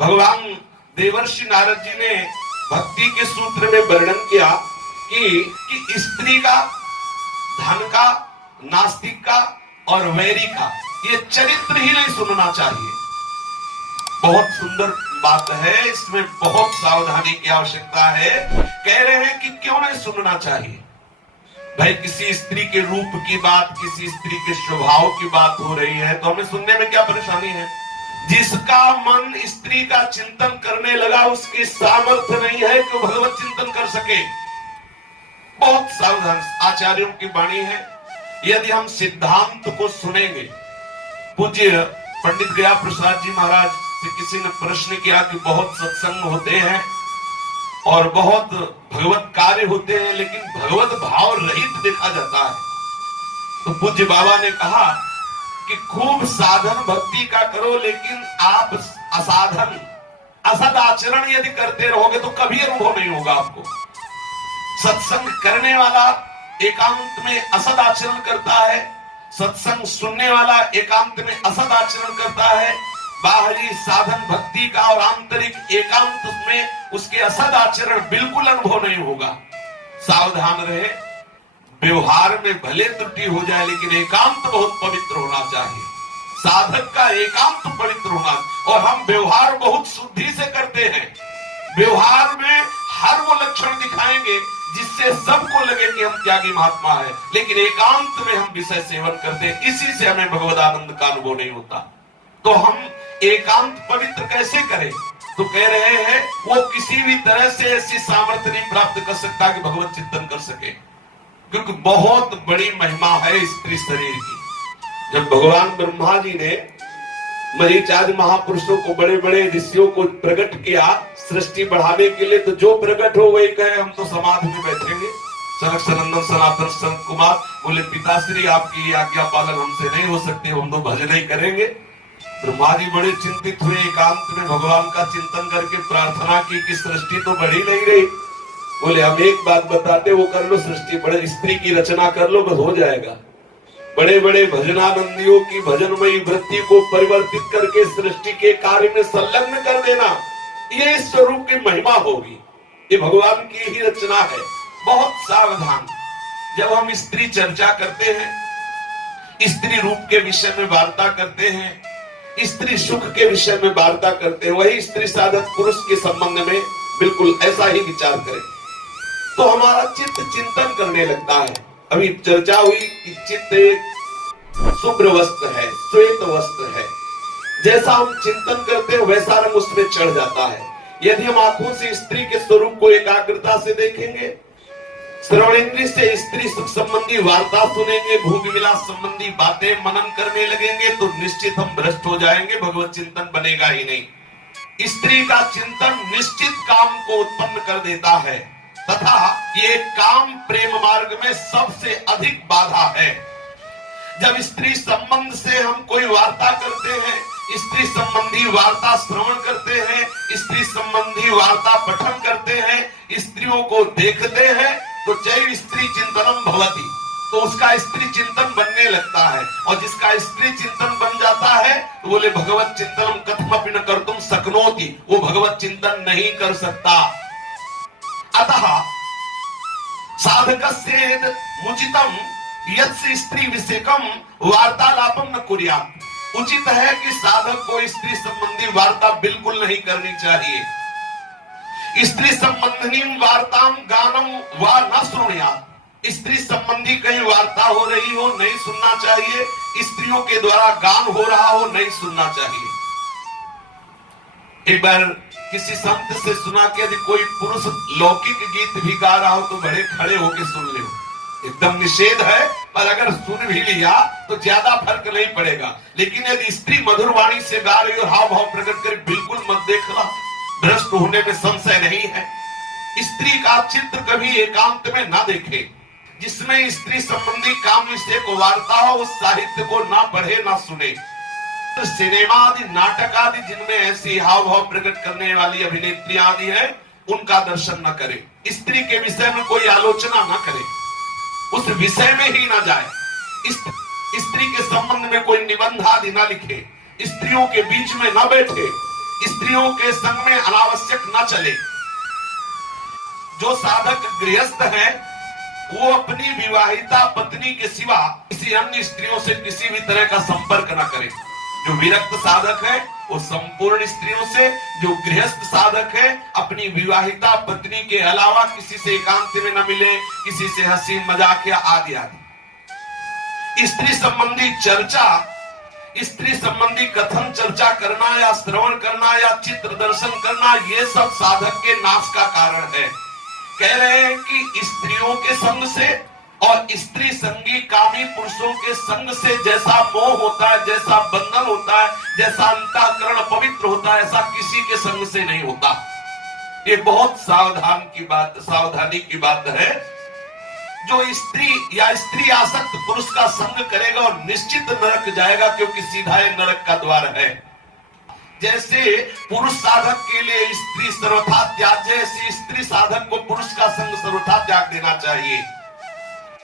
भगवान देवर्षि नारद जी ने भक्ति के सूत्र में वर्णन किया कि स्त्री का, धन का, नास्तिक का और वैरी का ये चरित्र ही नहीं सुनना चाहिए। बहुत सुंदर बात है, इसमें बहुत सावधानी की आवश्यकता है। कह रहे हैं कि क्यों नहीं सुनना चाहिए? भाई किसी स्त्री के रूप की बात, किसी स्त्री के स्वभाव की बात हो रही है तो हमें सुनने में क्या परेशानी है? जिसका मन स्त्री का चिंतन करने लगा उसकी सामर्थ्य नहीं है कि भगवत चिंतन कर सके। बहुत सावधान आचार्यों की वाणी है। यदि हम सिद्धांत को सुनेंगे, पूज्य पंडित गया प्रसाद जी महाराज से किसी ने प्रश्न किया कि बहुत सत्संग होते हैं और बहुत भगवत कार्य होते हैं लेकिन भगवत भाव रहित देखा जाता है, तो पूज्य बाबा ने कहा कि खूब साधन भक्ति का करो लेकिन आप असाधन असद आचरण यदि करते रहोगे तो कभी अनुभव नहीं होगा आपको। सत्संग करने वाला एकांत में असद आचरण करता है, सत्संग सुनने वाला एकांत में असद आचरण करता है। बाहरी साधन भक्ति का और आंतरिक एकांत में उसके असद आचरण बिल्कुल अनुभव नहीं होगा। सावधान रहे, व्यवहार में भले त्रुटि हो जाए लेकिन एकांत बहुत पवित्र होना चाहिए। साधक का एकांत पवित्र होना, और हम व्यवहार बहुत शुद्धि से करते हैं। व्यवहार में हर वो लक्षण दिखाएंगे जिससे सबको लगे कि हम त्यागी महात्मा है, लेकिन एकांत में हम विषय सेवन करते हैं, इसी से हमें भगवद आनंद का अनुभव नहीं होता। तो हम एकांत पवित्र कैसे करें? तो कह रहे हैं वो किसी भी तरह से ऐसी सामर्थ्य नहीं प्राप्त कर सकता कि भगवत चिंतन कर सके, क्योंकि बहुत बड़ी महिमा है स्त्री शरीर की। जब भगवान ब्रह्मा जी ने मरीचादि महापुरुषों को, बड़े बड़े ऋषियों को प्रकट किया सृष्टि बढ़ाने के लिए, तो जो प्रकट हो वही कहे हम तो समाधि में बैठेंगे। सनक सनंदन सनातन संत कुमार बोले पिताश्री आपकी आज्ञा पालन हमसे नहीं हो सकती, हम तो भजन ही करेंगे। ब्रह्मा जी बड़े चिंतित हुए, एकांत में भगवान का चिंतन करके प्रार्थना की कि सृष्टि तो बढ़ ही नहीं रही। बोले हम एक बात बताते, वो कर लो, सृष्टि बड़े स्त्री की रचना कर लो, बस हो जाएगा। बड़े बड़े भजनानंदियों की भजनमयी वृत्ति को परिवर्तित करके सृष्टि के कार्य में संलग्न कर देना, ये इस स्वरूप की महिमा होगी। ये भगवान की ही रचना है। बहुत सावधान, जब हम स्त्री चर्चा करते हैं, स्त्री रूप के विषय में वार्ता करते हैं, स्त्री सुख के विषय में वार्ता करते हैं, वही स्त्री साधक पुरुष के संबंध में बिल्कुल ऐसा ही विचार करें तो हमारा चित्त चिंतन करने लगता है। अभी चर्चा हुई कि चित्त एक शुभ्र वस्त्र है, श्वेत वस्त्र है। जैसा हम चिंतन करते हैं वैसा रंग उसमें चढ़ जाता है। यदि हम आंखों से स्त्री के स्वरूप को एकाग्रता से देखेंगे, श्रवणेंद्रिय से स्त्री सुख संबंधी वार्ता सुनेंगे, भोग विलास संबंधी बातें मनन करने लगेंगे, तो निश्चित हम भ्रष्ट हो जाएंगे, भगवत चिंतन बनेगा ही नहीं। स्त्री का चिंतन निश्चित काम को उत्पन्न कर देता है, तथा ये काम प्रेम मार्ग में सबसे अधिक बाधा है। जब स्त्री संबंध से हम कोई वार्ता करते हैं, स्त्री संबंधी वार्ता श्रवण करते हैं, स्त्री संबंधी वार्ता पठन करते हैं, स्त्रियों को देखते हैं, तो जय स्त्री चिंतनम भवति, तो उसका स्त्री चिंतन बनने लगता है। और जिसका स्त्री चिंतन बन जाता है तो बोले भगवत चिंतनम कथमपि न कर्तुम शक्नोति, वो भगवत चिंतन नहीं कर सकता। अतः साधकस्येद मुचितम यत्स स्त्री विषयकम वार्तालापम न कुर्यात्, उचित है कि साधक को स्त्री संबंधी वार्ता बिल्कुल नहीं करनी चाहिए। स्त्री संबंधी वार्ताम गानम वा न श्रुणुयात्, स्त्री संबंधी कहीं वार्ता हो रही हो नहीं सुनना चाहिए, स्त्रियों के द्वारा गान हो रहा हो नहीं सुनना चाहिए। एक बार किसी संत से सुना कि यदि कोई पुरुष लौकिक गीत भी गा रहा हो तो बड़े खड़े होकर सुन ले, एकदम निषेध है, पर अगर सुन भी लिया तो ज्यादा फर्क नहीं पड़ेगा। लेकिन यदि स्त्री मधुर वाणी से गा रही और हाव भाव प्रकट कर, बिल्कुल मत देखना, भ्रष्ट होने में संशय नहीं है। स्त्री का चित्र कभी एकांत में ना देखे, जिसमें स्त्री संबंधी काम विषय को वार्ता हो उस साहित्य को ना पढ़े ना सुने। तो सिनेमा आदि नाटक आदि जिनमें ऐसी हाव भाव प्रकट करने वाली अभिनेत्री आदि है, उनका दर्शन न करे। स्त्री के विषय में कोई आलोचना न करे, उस विषय में ही ना जाए। स्त्री के संबंध में कोई निबंध आदि ना लिखे, स्त्रियों के बीच में न बैठे, स्त्रियों के संग में अनावश्यक न चले। जो साधक गृहस्थ है वो अपनी विवाहिता पत्नी के सिवा किसी अन्य स्त्रियों से किसी भी तरह का संपर्क न करे। जो विरक्त साधक है वो संपूर्ण स्त्रियों से, जो गृहस्थ साधक है अपनी विवाहिता पत्नी के अलावा किसी से एकांत में न मिले, किसी से हंसी मजाक या आदि आदि। स्त्री संबंधी चर्चा, स्त्री संबंधी कथन चर्चा करना या श्रवण करना या चित्र दर्शन करना, ये सब साधक के नाश का कारण है। कह रहे हैं कि स्त्रियों के संग से और स्त्री संगी कामी पुरुषों के संग से जैसा मोह होता है, जैसा बंधन होता है, जैसा अंतःकरण पवित्र होता है, ऐसा किसी के संग से नहीं होता। ये बहुत सावधानी की बात है। जो स्त्री या स्त्री आसक्त पुरुष का संग करेगा और निश्चित नरक जाएगा, क्योंकि सीधा ही नरक का द्वार है। जैसे पुरुष साधक के लिए स्त्री सर्वथा त्याज्य है, ऐसे स्त्री साधक को पुरुष का संग सर्वथा त्याग देना चाहिए।